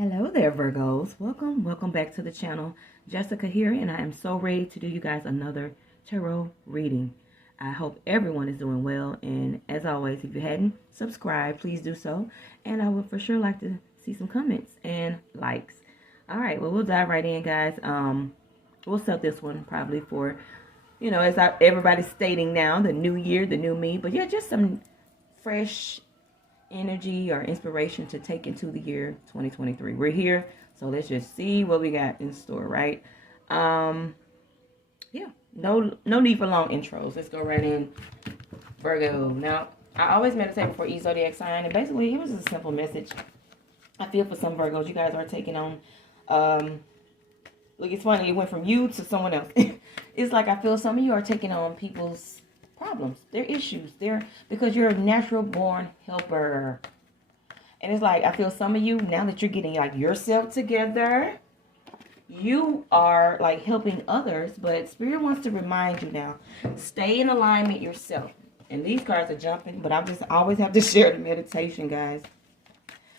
Hello there, Virgos. Welcome back to the channel. Jessica here, and I am so ready to do you guys another tarot reading. I hope everyone is doing well, and as always, if you hadn't subscribed, please do so, and I would for sure like to see some comments and likes. All right, well, we'll dive right in, guys. We'll set this one probably for, as everybody's stating now, the new year, the new me, but yeah, just some fresh energy or inspiration to take into the year 2023. We're here, so let's just see what we got in store, right? Yeah, no need for long intros. Let's go right in. Virgo. Now, I always meditate before each zodiac sign, and basically it was a simple message. I feel for some Virgos, you guys are taking on look, it's funny, it went from you to someone else. It's like I feel some of you are taking on people's problems, their issues, because you're a natural born helper. And it's like I feel some of you, now that you're getting like yourself together, you are like helping others, but Spirit wants to remind you now, stay in alignment yourself. And these cards are jumping, but I just always have to share the meditation, guys.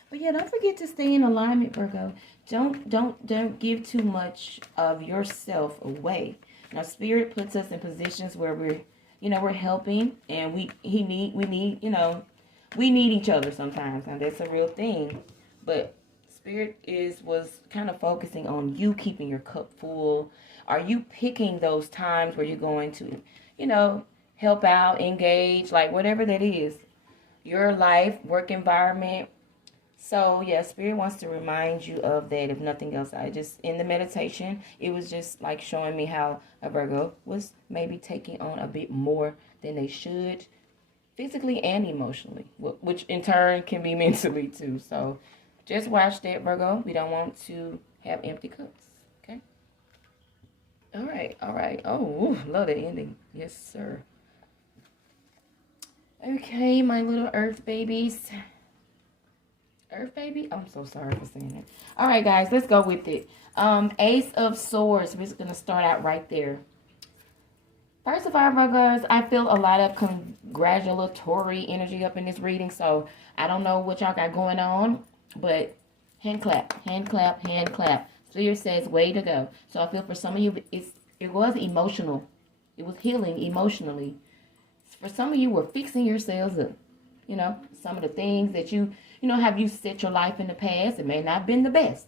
But yeah, don't forget to stay in alignment, Virgo. Don't give too much of yourself away. Now, Spirit puts us in positions where we're helping, and we need each other sometimes. Now, that's a real thing. But Spirit was kind of focusing on you keeping your cup full. Are you picking those times where you're going to, help out, engage, like whatever that is, your life, work environment. So, yeah, Spirit wants to remind you of that, if nothing else. In the meditation, it was just like showing me how a Virgo was maybe taking on a bit more than they should, physically and emotionally, which in turn can be mentally too. So, just watch that, Virgo. We don't want to have empty cups, okay? All right. Oh, love that ending. Yes, sir. Okay, my little earth babies. Earth baby? I'm so sorry for saying that. All right, guys, let's go with it. Ace of Swords. We're just going to start out right there. First of all, Virgos, I feel a lot of congratulatory energy up in this reading. So I don't know what y'all got going on, but hand clap. Spirit says, way to go. So I feel for some of you, it was emotional. It was healing emotionally. For some of you, were fixing yourselves up. Some of the things that have you set your life in the past? It may not have been the best,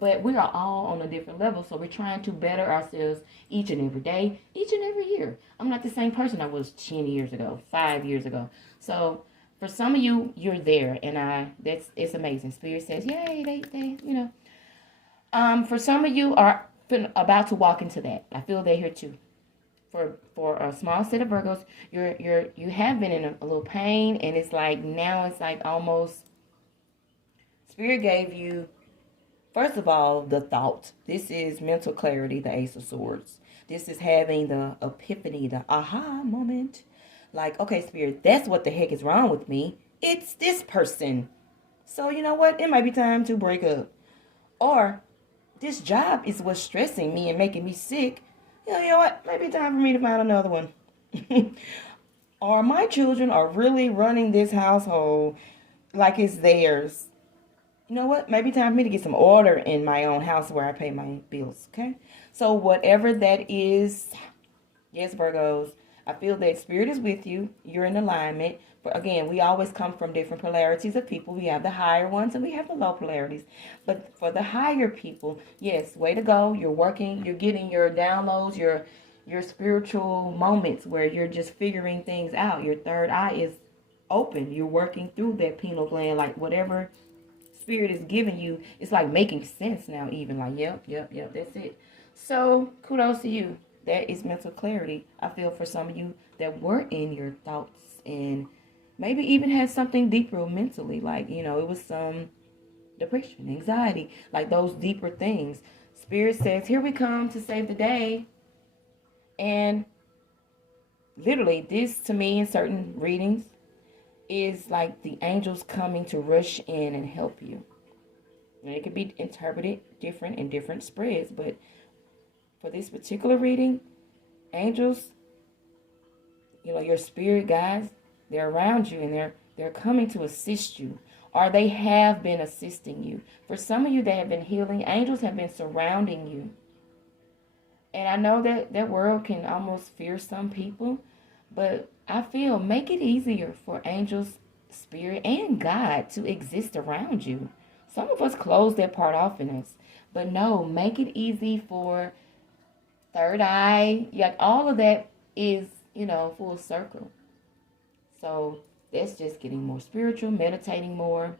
but we are all on a different level. So we're trying to better ourselves each and every day, each and every year. I'm not the same person I was 10 years ago, 5 years ago. So for some of you, you're there, and it's amazing. Spirit says, yay, they for some of you are about to walk into that. I feel they're here too. For a small set of Virgos, you have been in a little pain, and it's like now it's like almost Spirit gave you, first of all, the thought. This is mental clarity, the Ace of Swords. This is having the epiphany, the aha moment. Like, okay, Spirit, that's what the heck is wrong with me. It's this person. So you know what? It might be time to break up. Or this job is what's stressing me and making me sick. You know what? Maybe time for me to find another one. Or my children are really running this household like it's theirs. You know what? Maybe time for me to get some order in my own house where I pay my bills, okay? So whatever that is, yes, Virgos, I feel that Spirit is with you. You're in alignment. But again, we always come from different polarities of people. We have the higher ones and we have the low polarities. But for the higher people, yes, way to go. You're working. You're getting your downloads, your spiritual moments where you're just figuring things out. Your third eye is open. You're working through that pineal gland, like whatever Spirit is giving you. It's like making sense now, even like, yep, that's it. So kudos to you. That is mental clarity. I feel for some of you that were in your thoughts and maybe even had something deeper mentally, like, it was some depression, anxiety, like those deeper things. Spirit says, here we come to save the day. And literally, this to me in certain readings is like the angels coming to rush in and help you. And it could be interpreted different in different spreads, but for this particular reading, angels, your spirit guides, they're around you and they're coming to assist you. or they have been assisting you. For some of you, they have been healing. Angels have been surrounding you. And I know that world can almost fear some people, but I feel make it easier for angels, spirit, and God to exist around you. Some of us close that part off in us. But no, make it easy for third eye. Like all of that is, full circle. So that's just getting more spiritual, meditating more.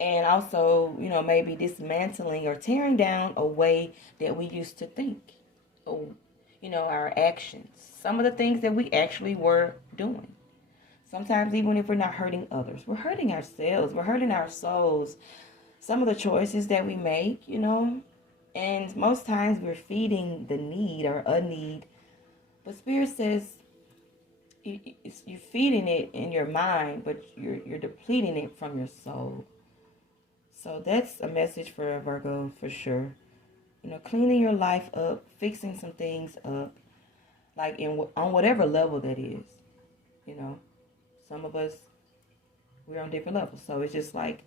And also, maybe dismantling or tearing down a way that we used to think. Or, our actions. Some of the things that we actually were doing. Sometimes even if we're not hurting others, we're hurting ourselves. We're hurting our souls. Some of the choices that we make, and most times we're feeding the need or a need. But Spirit says you're feeding it in your mind, but you're depleting it from your soul. So that's a message for Virgo for sure. Cleaning your life up, fixing some things up, like on whatever level that is. Some of us, we're on different levels. So it's just like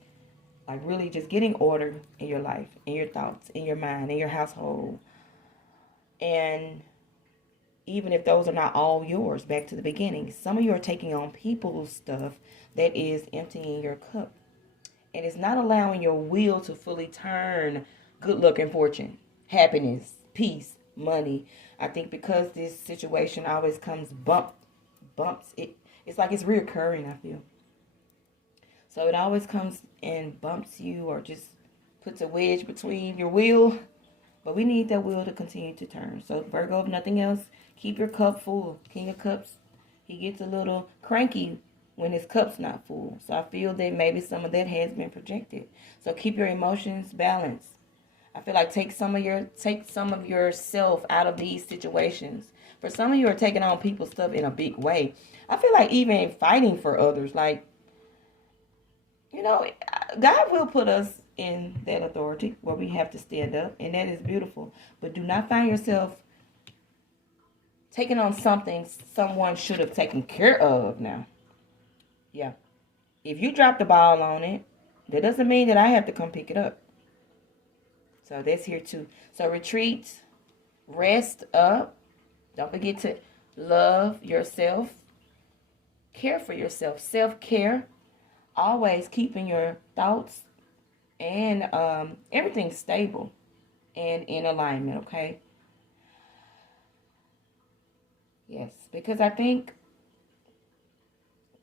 really just getting order in your life, in your thoughts, in your mind, in your household. And even if those are not all yours, back to the beginning, some of you are taking on people's stuff that is emptying your cup. And it's not allowing your wheel to fully turn good luck and fortune, happiness, peace, money. I think because this situation always comes bumps, it's like it's reoccurring, I feel. So it always comes and bumps you or just puts a wedge between your wheel. But we need that wheel to continue to turn. So Virgo, if nothing else, keep your cup full. King of Cups, he gets a little cranky when his cup's not full. So I feel that maybe some of that has been projected. So keep your emotions balanced. I feel like take some of yourself out of these situations. For some of you are taking on people's stuff in a big way. I feel like even fighting for others, like, God will put us in that authority where we have to stand up, and that is beautiful. But do not find yourself taking on something someone should have taken care of now. Yeah. If you drop the ball on it, that doesn't mean that I have to come pick it up. So that's here too. So retreat, rest up. Don't forget to love yourself. Care for yourself. Self-care. Always keeping your thoughts and everything stable and in alignment, okay? Yes, because I think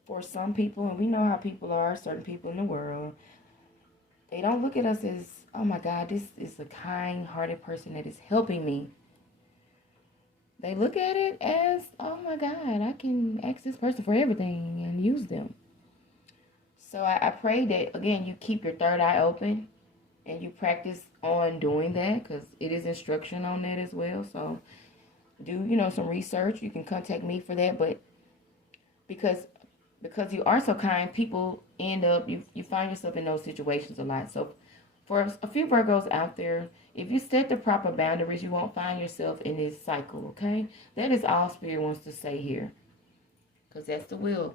for some people, and we know how people are, certain people in the world, they don't look at us as, oh my God, this is a kind-hearted person that is helping me. They look at it as, oh my God, I can ask this person for everything and use them. So I pray that, again, you keep your third eye open and you practice on doing that, because it is instruction on that as well. So do, some research. You can contact me for that. But because you are so kind, people end up, you find yourself in those situations a lot. So for a few Virgos out there, if you set the proper boundaries, you won't find yourself in this cycle, okay? That is all Spirit wants to say here, because that's the will.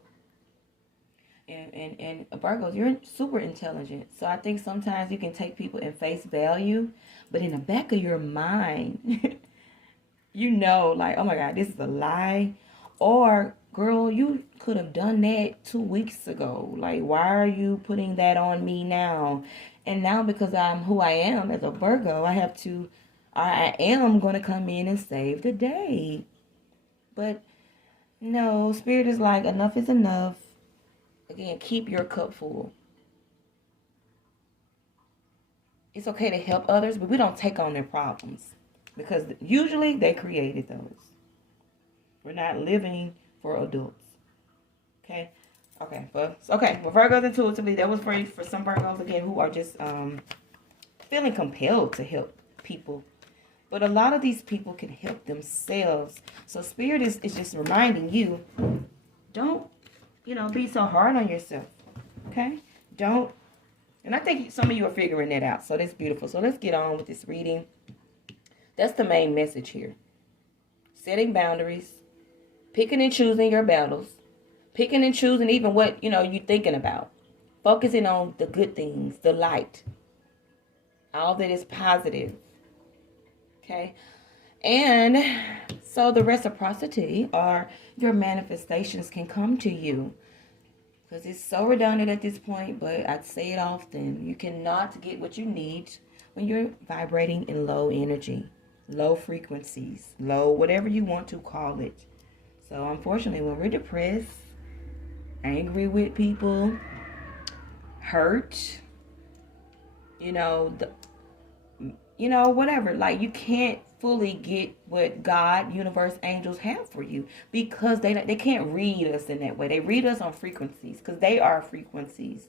And Virgos, you're super intelligent. So I think sometimes you can take people in face value, but in the back of your mind, like, oh my God, this is a lie. Or, girl, you could have done that 2 weeks ago. Like, why are you putting that on me now? And now because I'm who I am as a Virgo, I am going to come in and save the day. But no, Spirit is like, enough is enough. Again, keep your cup full. It's okay to help others, but we don't take on their problems, because usually they created those. We're not living for adults. Okay? Okay. Well, Virgos intuitively, that was for some Virgos, again, who are just feeling compelled to help people. But a lot of these people can help themselves. So Spirit is just reminding you, don't, be so hard on yourself. Okay? Don't. And I think some of you are figuring that out. So that's beautiful. So let's get on with this reading. That's the main message here. Setting boundaries. Picking and choosing your battles. Picking and choosing even what, you're thinking about. Focusing on the good things, the light, all that is positive. Okay. And so the reciprocity or your manifestations can come to you. Because it's so redundant at this point, but I say it often. You cannot get what you need when you're vibrating in low energy, low frequencies, low, whatever you want to call it. So unfortunately, when we're depressed, angry with people, hurt, whatever. Like, you can't fully get what God, universe, angels have for you because they can't read us in that way. They read us on frequencies because they are frequencies.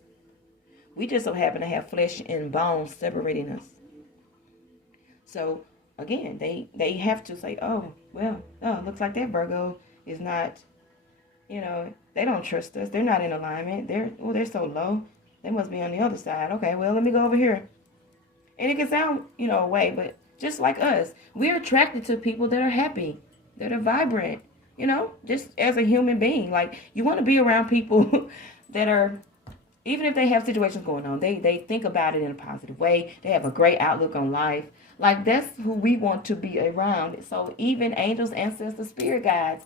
We just so happen to have flesh and bones separating us. So again, they have to say, oh, well, looks like that Virgo is not, they don't trust us. They're not in alignment. They're so low. They must be on the other side. Okay, well, let me go over here. And it can sound, a way, but just like us, we're attracted to people that are happy, that are vibrant, just as a human being. Like, you want to be around people that are, even if they have situations going on, they think about it in a positive way. They have a great outlook on life. Like, that's who we want to be around. So even angels, ancestors, spirit guides,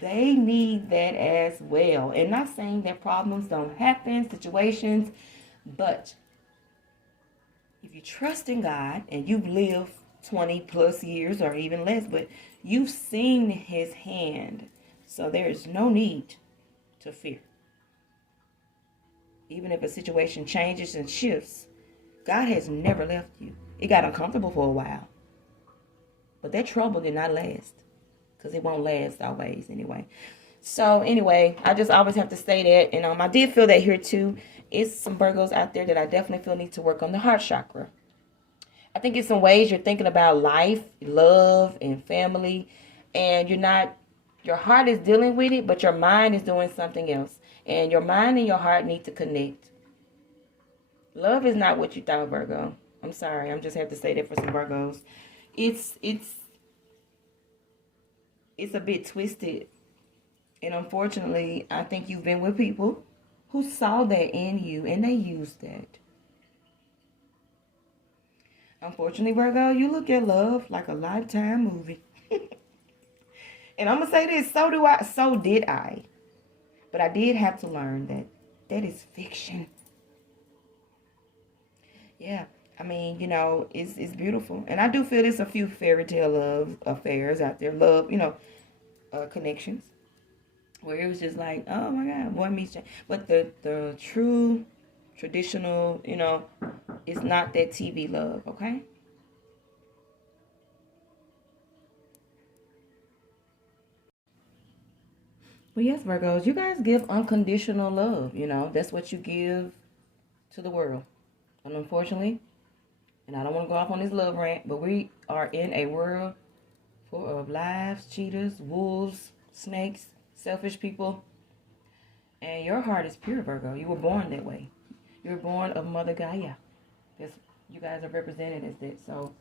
they need that as well. And not saying that problems don't happen, situations, but if you trust in God and you've lived 20 plus years or even less, but you've seen his hand, so there is no need to fear. Even if a situation changes and shifts, God has never left you. It got uncomfortable for a while, but that trouble did not last, because it won't last always anyway. So anyway, I just always have to say that. And I did feel that here too. It's some Virgos out there that I definitely feel need to work on the heart chakra. I think it's some ways you're thinking about life, love, and family, and your heart is dealing with it, but your mind is doing something else. And your mind and your heart need to connect. Love is not what you thought, Virgo. I'm sorry. I'm just have to say that for some Virgos. It's a bit twisted. And unfortunately, I think you've been with people who saw that in you and they used that. Unfortunately, Virgo, you look at love like a Lifetime movie. And I'm going to say this, so did I. But I did have to learn that is fiction. Yeah, I mean, it's beautiful. And I do feel there's a few fairy tale love affairs out there, love, connections, where it was just like, oh my God, boy meets Jane. But the true, traditional, it's not that TV love, okay? Well, yes, Virgos, you guys give unconditional love, that's what you give to the world. And unfortunately, and I don't want to go off on this love rant, but we are in a world full of lies, cheaters, wolves, snakes, selfish people. And your heart is pure, Virgo. You were born that way. You were born of Mother Gaia. You guys are represented as that. So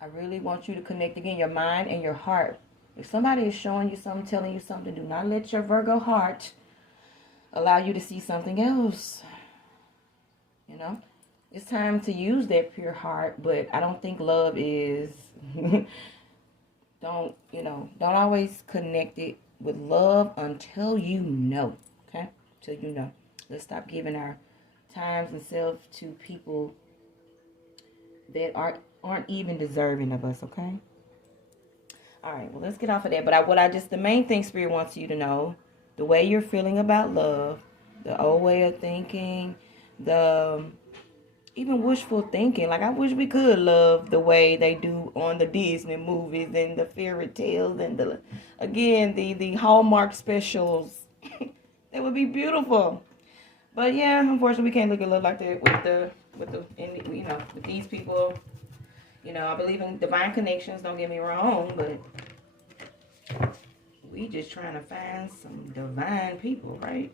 I really want you to connect again, your mind and your heart. If somebody is showing you something, telling you something, do not let your Virgo heart allow you to see something else. It's time to use that pure heart, but I don't think love is don't always connect it with love until you know. Okay? Until you know. Let's stop giving our times and selves to people that aren't even deserving of us, okay? All right, well, let's get off of that. But the main thing Spirit wants you to know, the way you're feeling about love, the old way of thinking, even wishful thinking. Like, I wish we could love the way they do on the Disney movies and the fairy tales and the Hallmark specials. That would be beautiful. But yeah, unfortunately, we can't look at love like that with these people. I believe in divine connections. Don't get me wrong, but we just trying to find some divine people, right?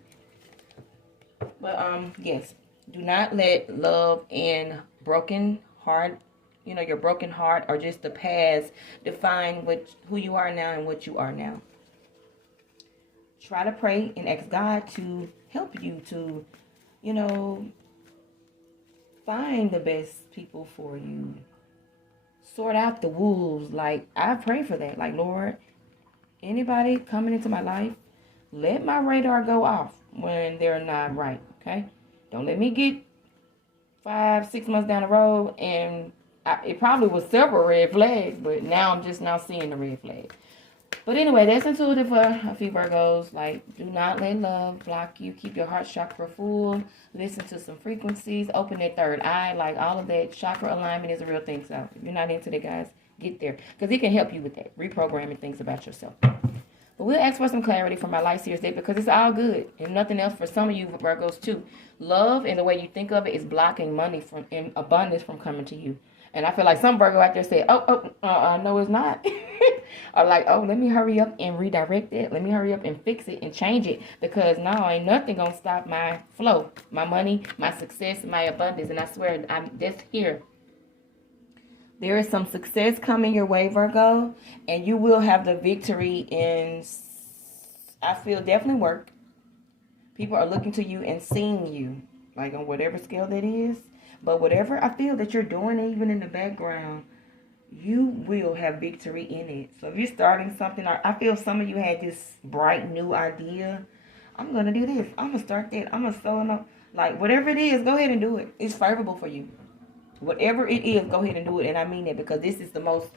But yes, do not let love and broken heart, your broken heart or just the past define who you are now and what you are now. try to pray and ask God to help you to, you know, find the best people for you. Sort out the wolves. Like, I pray for that. Like, Lord, anybody coming into my life, let my radar go off when they're not right, okay? Don't let me get 5-6 months down the road and it probably was several red flags, but now I'm just now seeing the red flag. But anyway, that's intuitive for a few Virgos. Like, do not let love block you. Keep your heart chakra full. Listen to some frequencies. Open that third eye. Like, all of that chakra alignment is a real thing. So if you're not into that, guys, get there. Because it can help you with that. Reprogramming things about yourself. But we'll ask for some clarity from my light seers deck because it's all good. And nothing else for some of you Virgos too. Love and the way you think of it is blocking money from in abundance from coming to you. And I feel like some Virgo out there say, no, it's not. Or like, oh, let me hurry up and redirect it. Let me hurry up and fix it and change it. Because now ain't nothing going to stop my flow, my money, my success, my abundance. And I swear, I'm just here. There is some success coming your way, Virgo. And you will have the victory in, I feel, definitely work. People are looking to you and seeing you. Like on whatever scale that is. But whatever I feel that you're doing, even in the background, you will have victory in it. So if you're starting something, I feel some of you had this bright new idea. I'm going to do this. I'm going to start that. I'm going to sell enough. Like, whatever it is, go ahead and do it. It's favorable for you. Whatever it is, go ahead and do it. And I mean it because this is the most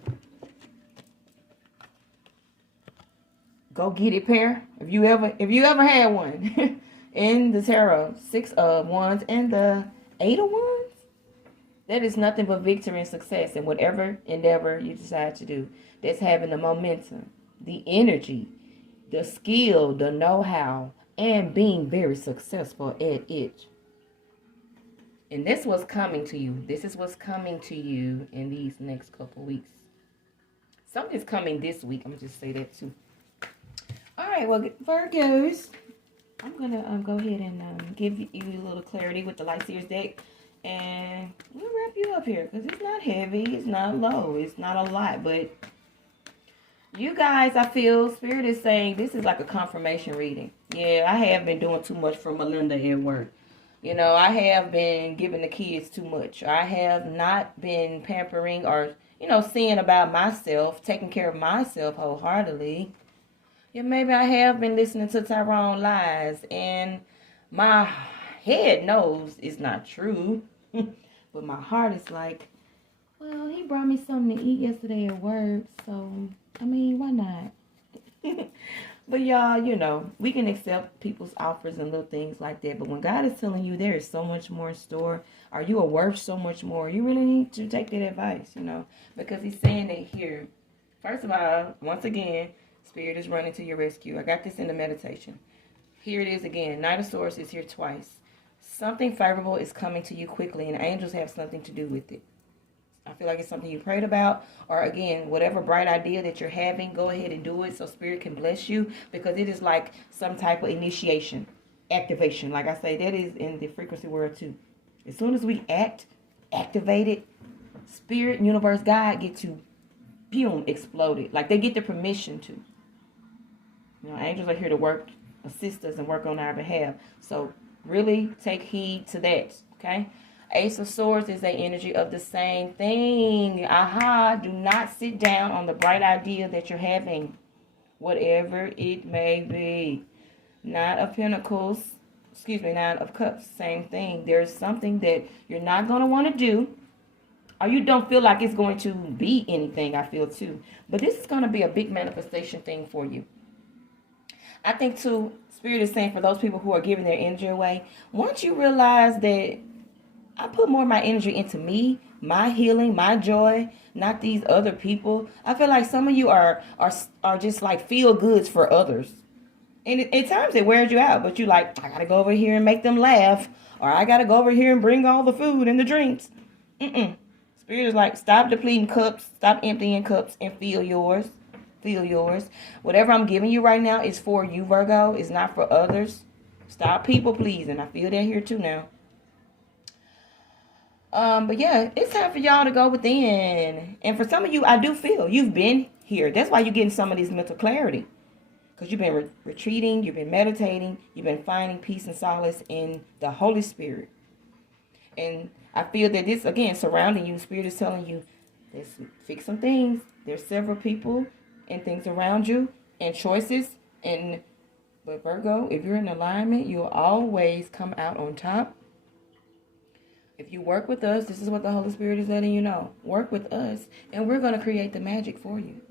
go get it pair. If you ever had one in the tarot, 6 of Wands and the 8 of Wands. That is nothing but victory and success in whatever endeavor you decide to do. That's having the momentum, the energy, the skill, the know-how, and being very successful at it. And this was coming to you. This is what's coming to you in these next couple weeks. Something's coming this week. I'm going to just say that too. All right, well, Virgos, I'm going to go ahead and give you a little clarity with the Light Seers deck. And we'll wrap you up here because it's not heavy, it's not low, it's not a lot. But you guys, I feel Spirit is saying this is like a confirmation reading. Yeah, I have been doing too much for Melinda at work. You know, I have been giving the kids too much. I have not been pampering or, you know, seeing about myself, taking care of myself wholeheartedly. Yeah, maybe I have been listening to Tyrone lies and my head knows it's not true. But my heart is like, well, he brought me something to eat yesterday at work, so, I mean, why not? But y'all, you know, we can accept people's offers and little things like that, but when God is telling you there is so much more in store, or you are worth so much more, you really need to take that advice, you know, because he's saying that here. First of all, once again, Spirit is running to your rescue. I got this in the meditation. Here it is again. Knight of Swords is here twice. Something favorable is coming to you quickly, and angels have something to do with it. I feel like it's something you prayed about, or again, whatever bright idea that you're having, go ahead and do it so Spirit can bless you, because it is like some type of initiation, activation. Like I say, that is in the frequency world too. As soon as we activate it, Spirit, universe, God get to, boom, explode it. Like they get the permission to. You know, angels are here to work, assist us, and work on our behalf. So really take heed to that, okay? Ace of Swords is an energy of the same thing. Aha, do not sit down on the bright idea that you're having, whatever it may be. Nine of Pentacles, Nine of Cups, same thing. There's something that you're not going to want to do, or you don't feel like it's going to be anything, I feel too. But this is going to be a big manifestation thing for you. I think too, Spirit is saying for those people who are giving their energy away, once you realize that I put more of my energy into me, my healing, my joy, not these other people. I feel like some of you are just like feel goods for others. And at times it wears you out, but you like, I got to go over here and make them laugh, or I got to go over here and bring all the food and the drinks. Spirit is like, stop depleting cups, stop emptying cups, and feel yours. Feel yours. Whatever I'm giving you right now is for you, Virgo. It's not for others. Stop people pleasing. I feel that here too now. But yeah, it's time for y'all to go within. And for some of you, I do feel you've been here. That's why you're getting some of this mental clarity. Because you've been retreating, you've been meditating, you've been finding peace and solace in the Holy Spirit. And I feel that this, again, surrounding you, Spirit is telling you, let's fix some things. There's several people and things around you and choices. But Virgo, if you're in alignment, you'll always come out on top. If you work with us, this is what the Holy Spirit is letting you know. Work with us, and we're going to create the magic for you.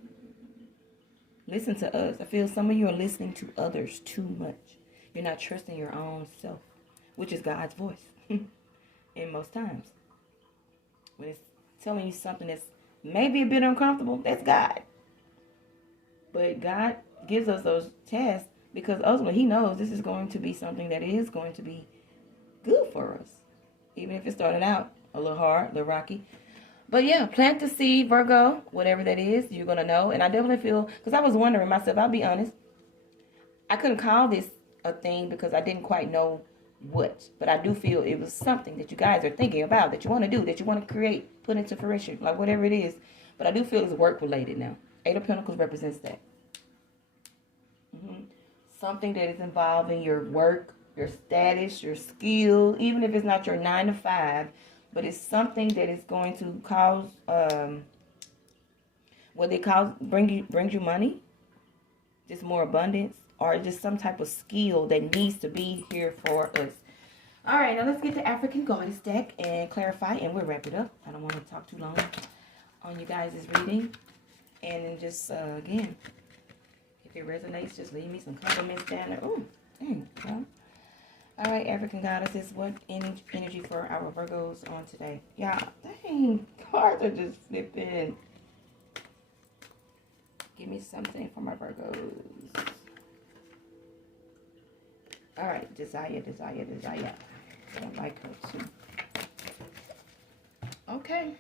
Listen to us. I feel some of you are listening to others too much. You're not trusting your own self, which is God's voice. In most times, when it's telling you something that's maybe a bit uncomfortable, that's God. But God gives us those tasks because ultimately He knows this is going to be something that is going to be good for us. Even if it started out a little hard, a little rocky. But yeah, plant the seed, Virgo, whatever that is, you're going to know. And I definitely feel, because I was wondering myself, I'll be honest, I couldn't call this a thing because I didn't quite know what. But I do feel it was something that you guys are thinking about, that you want to do, that you want to create, put into fruition, like whatever it is. But I do feel it's work related now. Eight of Pentacles represents that. Something that is involving your work, your status, your skill, even if it's not your 9 to 5, but it's something that is going to cause, brings you money, just more abundance, or just some type of skill that needs to be here for us. All right, now let's get the African Goddess deck and clarify, and we'll wrap it up. I don't want to talk too long on you guys' reading. And then just, again, if it resonates, just leave me some compliments down there. Oh, dang, well. All right, African Goddesses, what energy for our Virgos on today? Yeah, dang, cards are just flipping. Give me something for my Virgos. All right, desire. I don't like her too. Okay.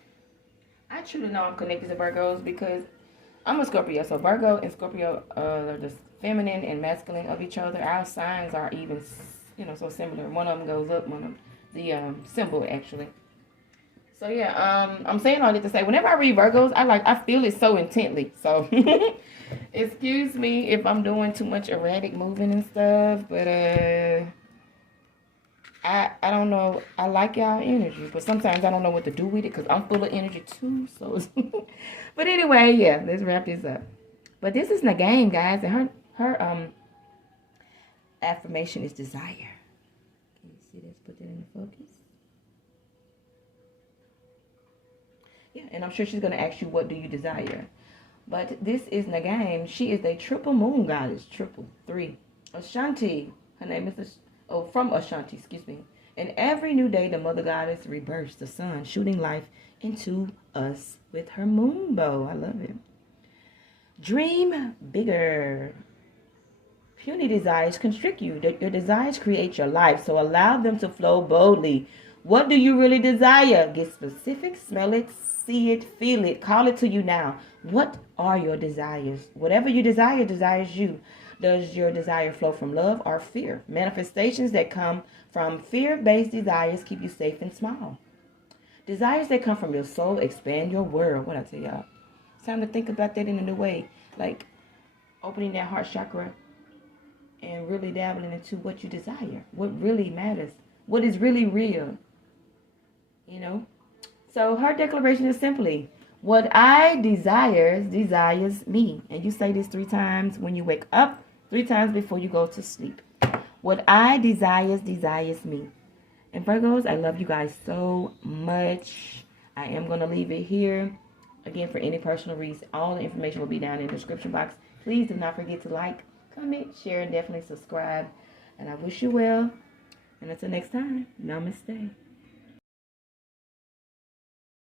I truly know I'm connected to Virgos because I'm a Scorpio. So Virgo and Scorpio are the feminine and masculine of each other. Our signs are even, so similar. One of them goes up, one of the symbol actually. So yeah, I'm saying all this to say, whenever I read Virgos, I feel it so intently. So excuse me if I'm doing too much erratic moving and stuff, but I don't know. I like y'all energy, but sometimes I don't know what to do with it because I'm full of energy too. So, but anyway, yeah, let's wrap this up. But this isn't a game, guys, and her affirmation is desire. Can you see this? Put that in the focus. Yeah, and I'm sure she's going to ask you, what do you desire? But this isn't a game. She is a triple moon goddess. Triple. 3. Ashanti. Her name is, from Ashanti, excuse me. And every new day, the mother goddess rebirths the sun, shooting life into us with her moon bow. I love it. Dream bigger. Puny desires constrict you. Your desires create your life, so allow them to flow boldly. What do you really desire? Get specific, smell it, see it, feel it, call it to you now. What are your desires? Whatever you desire desires you. Does your desire flow from love or fear? Manifestations that come from fear-based desires keep you safe and small. Desires that come from your soul expand your world. What I tell y'all? It's time to think about that in a new way. Like opening that heart chakra and really dabbling into what you desire. What really matters. What is really real. So her declaration is simply, what I desires me. And you say this 3 times when you wake up, 3 times before you go to sleep. What I desires me. And Virgos, I love you guys so much. I am going to leave it here. Again, for any personal reason, all the information will be down in the description box. Please do not forget to like, comment, share, and definitely subscribe. And I wish you well. And until next time, namaste.